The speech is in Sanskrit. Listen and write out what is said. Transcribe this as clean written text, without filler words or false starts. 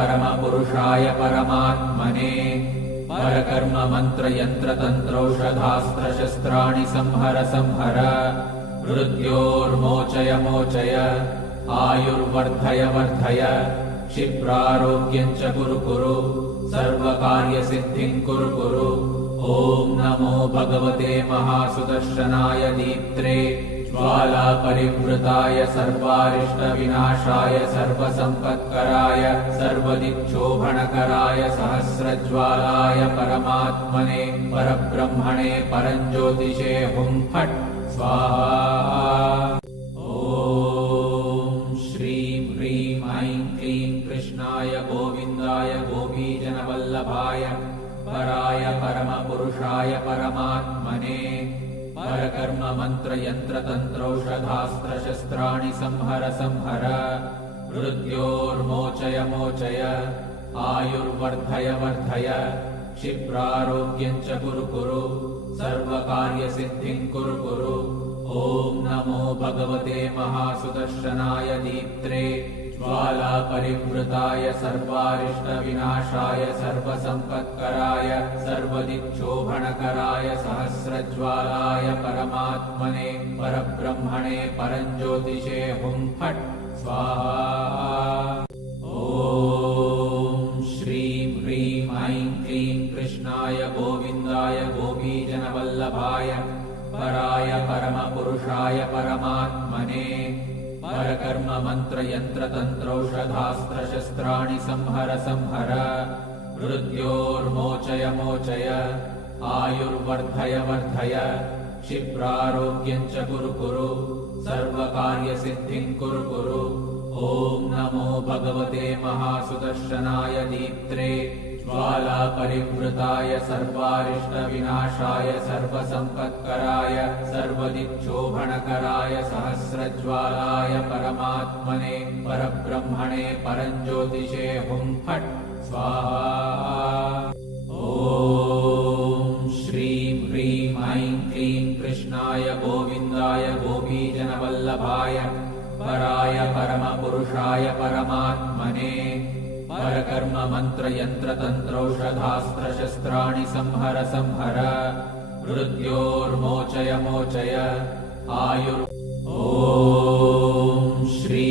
परमपुरुषाय परमात्मने परकर्म मंत्र यंत्र तंत्रौषधास्त्र शस्त्राणि संहर संहर मृत्योर्मोचय मोचय आयुर्वर्धय वर्धय क्षिप्रारोग्यं च कुरु कुरु सर्वकार्यसिद्धिं कुरु कुरु। ॐ नमो भगवते महासुदर्शनाय दीप्त्रे ज्वालापरिवृताय सर्वारिष्टविनाशाय सर्वसम्पत्कराय सर्वदिक्शोभणकराय सहस्रज्वालाय परमात्मने परब्रह्मणे परञ्ज्योतिषे हुं फट् स्वाहा। श्रीं ह्रीं ऐं क्लीं कृष्णाय गोविन्दाय गोपीजनवल्लभाय पराय परमपुरुषाय परमात्मने परकर्म मंत्र यंत्र तंत्रौषधास्त्र शस्त्राणि संहर संहर मृत्योर्मोचय मोचय आयुर्वर्धय वर्धय क्षिप्रारोग्यं च कुरु कुरु सर्वकार्यसिद्धिं कुरु कुरु। ॐ नमो भगवते महासुदर्शनाय दीप्त्रे ज्वालापरिवृताय सर्वारिष्टविनाशाय सर्वसम्पत्कराय सर्वदिक्शोभणकराय सहस्रज्वालाय परमात्मने परब्रह्मणे परञ्ज्योतिषे हुं फट् स्वाहा। ॐ श्रीं ह्रीं ऐं क्लीं कृष्णाय गोविन्दाय गोपीजनवल्लभाय पराय परमपुरुषाय परमात्मने परकर्म मंत्र यंत्र तंत्रौषधास्त्र शस्त्राणि संहर संहर मृत्योर्मोचय मोचय आयुर्वर्धय वर्धय क्षिप्रारोग्यं च कुरु कुरु सर्वकार्यसिद्धिं कुरु कुरु। ॐ नमो भगवते महासुदर्शनाय दीप्त्रे ज्वालापरिवृताय सर्वारिष्टविनाशाय सर्वसम्पत्कराय सर्वदिक्शोभणकराय सहस्रज्वालाय परमात्मने परब्रह्मणे परञ्ज्योतिषे हुं फट् स्वाहा। ॐ श्रीं ह्रीं ऐं क्लीं कृष्णाय गोविन्दाय गोपीजनवल्लभाय पराय परमपुरुषाय परमात्मने परकर्म मंत्र यंत्र तंत्रौषधास्त्र शस्त्राणि संहर संहर मृत्योर्मोचय मोचय आयुर्। ॐ श्री